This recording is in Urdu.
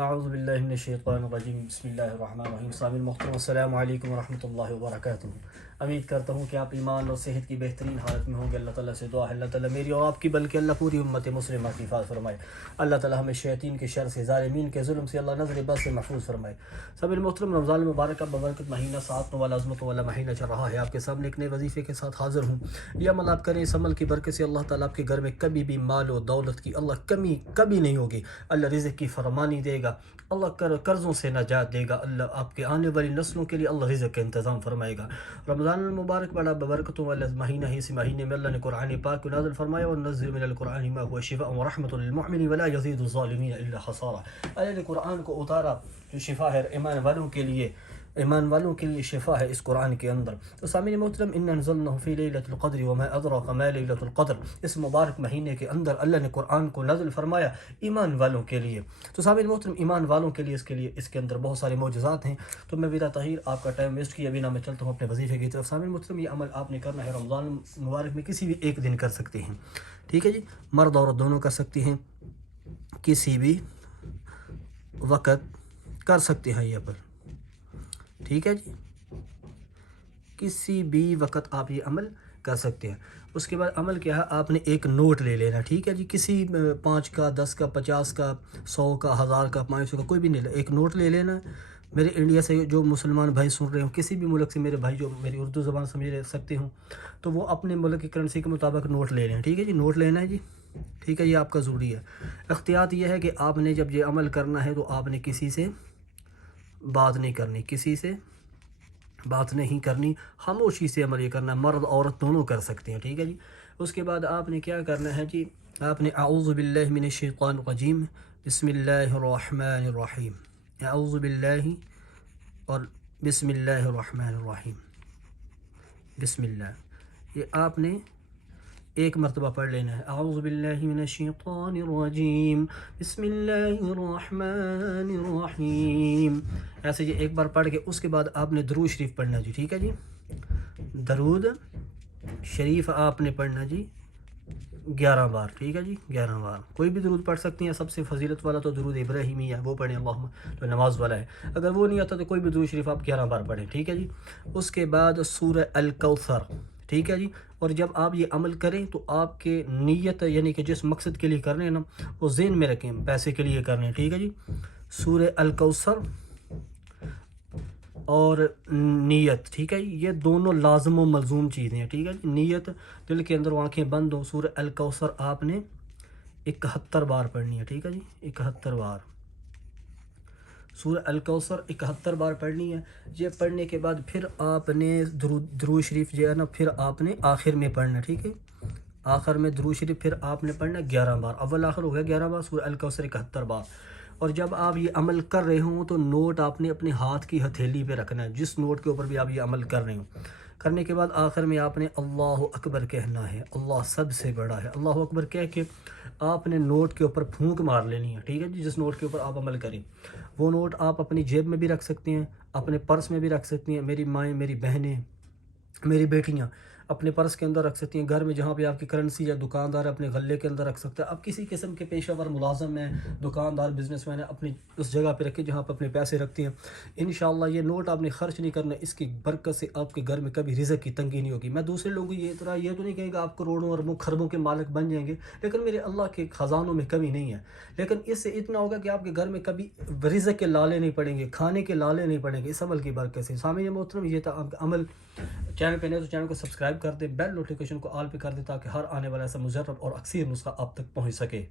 اعوذ باللہ من الشیطان الرجیم، بسم اللہ الرحمن الرحیم۔ سامعین محترم، السلام علیکم ورحمۃ اللہ وبرکاتہ۔ امید کرتا ہوں کہ آپ ایمان اور صحت کی بہترین حالت میں ہوں گے۔ اللہ تعالیٰ سے دعا ہے اللہ تعالیٰ میری اور آپ کی بلکہ اللہ پوری امت مسلمہ کی حفاظت فرمائے۔ اللہ تعالیٰ ہمیں شیاطین کے شر سے، ظالمین کے ظلم سے اللہ نظر بد سے محفوظ فرمائے۔ سامعین محترم، رمضان المبارک کا ببرکت مہینہ، ساتواں والا عظمت والا مہینہ چل رہا ہے۔ آپ کے سامنے ایک نئے وظیفے کے ساتھ حاضر ہوں۔ یہ عمل آپ کریں، اس عمل کی برکت سے اللہ تعالیٰ آپ کے گھر میں کبھی بھی مال و دولت کی اللہ کمی کبھی نہیں ہوگی۔ اللہ رزق کی فرمانی دے گا، اللہ قرضوں سے نجات دے گا، اللہ آپ کے آنے والی نسلوں کے لیے اللہ رزق کا انتظام فرمائے گا۔ رمضان المبارک بڑا ببرکتوں والا مہینہ ہے۔ اس مہینے میں اللہ نے قرآن پاک کو نازل فرمایا، وَنُنَزِّلُ مِنَ الْقُرْآنِ مَا هُوَ شِفَاءٌ وَرَحْمَةٌ لِلْمُؤْمِنِينَ وَلَا يَزِيدُ الظَّالِمِينَ إِلَّا خَسَارًا۔ اللہ نے قرآن کو اتارا جو شفا ہے ایمان والوں کے لیے شفا ہے اس قرآن کے اندر۔ تو سامعین محترم، إِنَّا أَنزَلْنَاهُ فِي لَيْلَةِ الْقَدْرِ وَمَا أَدْرَاكَ مَا لَيْلَةُ الْقَدْرِ۔ اس مبارک مہینے کے اندر اللہ نے قرآن کو نازل فرمایا ایمان والوں کے لیے۔ تو سامعین محترم، ایمان والوں کے لیے اس کے اندر بہت سارے معجزات ہیں۔ تو میں بلا تاخیر آپ کا ٹائم ویسٹ کیا بنا میں چلتا ہوں اپنے وظیفے کی طرف۔ سامعین محترم، یہ عمل آپ نے کرنا ہے رمضان مبارک میں کسی بھی ایک دن کر سکتے ہیں، ٹھیک ہے جی، مرد عورت دونوں کر سکتے ہیں، کسی بھی وقت کر سکتے ہیں یہ عمل، ٹھیک ہے جی، کسی بھی وقت آپ یہ عمل کر سکتے ہیں۔ اس کے بعد عمل کیا ہے، آپ نے ایک نوٹ لے لینا، ٹھیک ہے جی، کسی 5 کا 10 کا 50 کا 100 کا 1000 کا 500 کا کوئی بھی نہیں، ایک نوٹ لے لینا۔ میرے انڈیا سے جو مسلمان بھائی سن رہے ہوں، کسی بھی ملک سے میرے بھائی جو میری اردو زبان سمجھ سکتے ہوں، تو وہ اپنے ملک کی کرنسی کے مطابق نوٹ لے لیں، ٹھیک ہے جی، نوٹ لینا ہے جی، ٹھیک ہے، یہ آپ کا ضروری ہے۔ احتیاط یہ ہے کہ آپ نے جب یہ عمل کرنا ہے تو آپ نے کسی سے بات نہیں کرنی، کسی سے بات نہیں کرنی، خاموشی سے عمل یہ کرنا ہے، مرد عورت دونوں کر سکتے ہیں، ٹھیک ہے جی۔ اس کے بعد آپ نے کیا کرنا ہے جی، آپ نے اعوذ باللہ من الشیطان الرجیم بسم اللہ الرحمن الرحیم، اعوذ باللہ اور بسم اللہ الرحمن الرحیم، بسم اللہ، یہ آپ نے ایک مرتبہ پڑھ لینا ہے۔ اعوذ باللہ من الشیطان الرجیم بسم اللہ الرحمن الرحیم، ایسے یہ ایک بار پڑھ کے اس کے بعد آپ نے درود شریف پڑھنا جی، ٹھیک ہے جی، درود شریف آپ نے پڑھنا جی 11 بار، ٹھیک ہے جی، 11 بار، کوئی بھی درود پڑھ سکتی ہیں۔ سب سے فضیلت والا تو درود ابراہیمی ہے، وہ پڑھیں، اللہم جو نماز والا ہے۔ اگر وہ نہیں آتا تو کوئی بھی درود شریف آپ 11 بار پڑھیں، ٹھیک ہے جی۔ اس کے بعد سورہ الکوثر، ٹھیک ہے جی، اور جب آپ یہ عمل کریں تو آپ کے نیت یعنی کہ جس مقصد کے لیے کرنے ہیں نا وہ ذہن میں رکھیں، پیسے کے لیے کرنے ہیں، ٹھیک ہے جی۔ سورہ الکوثر اور نیت، ٹھیک ہے، یہ دونوں لازم و ملزوم چیزیں ہیں، ٹھیک ہے جی۔ نیت دل کے اندر، آنکھیں بند ہوں۔ سورہ الکوثر آپ نے 71 بار پڑھنی ہے، ٹھیک ہے جی، 71 بار سورہ الکوثر 71 بار پڑھنی ہے۔ یہ پڑھنے کے بعد پھر آپ نے درود شریف جو ہے نا پھر آپ نے آخر میں پڑھنا، ٹھیک ہے، آخر میں درود شریف پھر آپ نے پڑھنا 11 بار، اول آخر ہو گیا 11 بار، سورہ الکوثر 71 بار۔ اور جب آپ یہ عمل کر رہے ہوں تو نوٹ آپ نے اپنے ہاتھ کی ہتھیلی پہ رکھنا ہے، جس نوٹ کے اوپر بھی آپ یہ عمل کر رہے ہوں۔ کرنے کے بعد آخر میں آپ نے اللہ اکبر کہنا ہے، اللہ سب سے بڑا ہے، اللہ اکبر کہہ کے آپ نے نوٹ کے اوپر پھونک مار لینی ہے، ٹھیک ہے جی، جس نوٹ کے اوپر آپ عمل کریں۔ وہ نوٹ آپ اپنی جیب میں بھی رکھ سکتے ہیں، اپنے پرس میں بھی رکھ سکتی ہیں، میری مائیں، میری بہنیں، میری بیٹیاں اپنے پرس کے اندر رکھ سکتی ہیں، گھر میں جہاں پہ آپ کی کرنسی یا دکاندار اپنے غلے کے اندر رکھ سکتا ہے۔ اب کسی قسم کے پیشہ ور ملازم ہیں، دکاندار، بزنس مین ہے، اپنی اس جگہ پہ رکھیں جہاں پہ اپنے پیسے رکھتے ہیں۔ انشاءاللہ یہ نوٹ آپ نے خرچ نہیں کرنا، اس کی برکت سے آپ کے گھر میں کبھی رزق کی تنگی نہیں ہوگی۔ میں دوسرے لوگوں کو یہ تو نہیں کہے گا آپ کروڑوں اربوں خربوں کے مالک بن جائیں گے، لیکن میرے اللہ کے خزانوں میں کمی نہیں ہے، لیکن اس سے اتنا ہوگا کہ آپ کے گھر میں کبھی رزق کے لالے نہیں پڑیں گے، کھانے کے لالے نہیں پڑیں گے، اس عمل کی برکت سے۔ سامعین محترم، یہ تھا عمل۔ چینل پہ نہیں تو چینل کو سبسکرائب کر دیں، بیل نوٹیفیکیشن کو آل پہ کر دیں تاکہ ہر آنے والا ایسا مجرب اور اکثر نسخہ آپ تک پہنچ سکے۔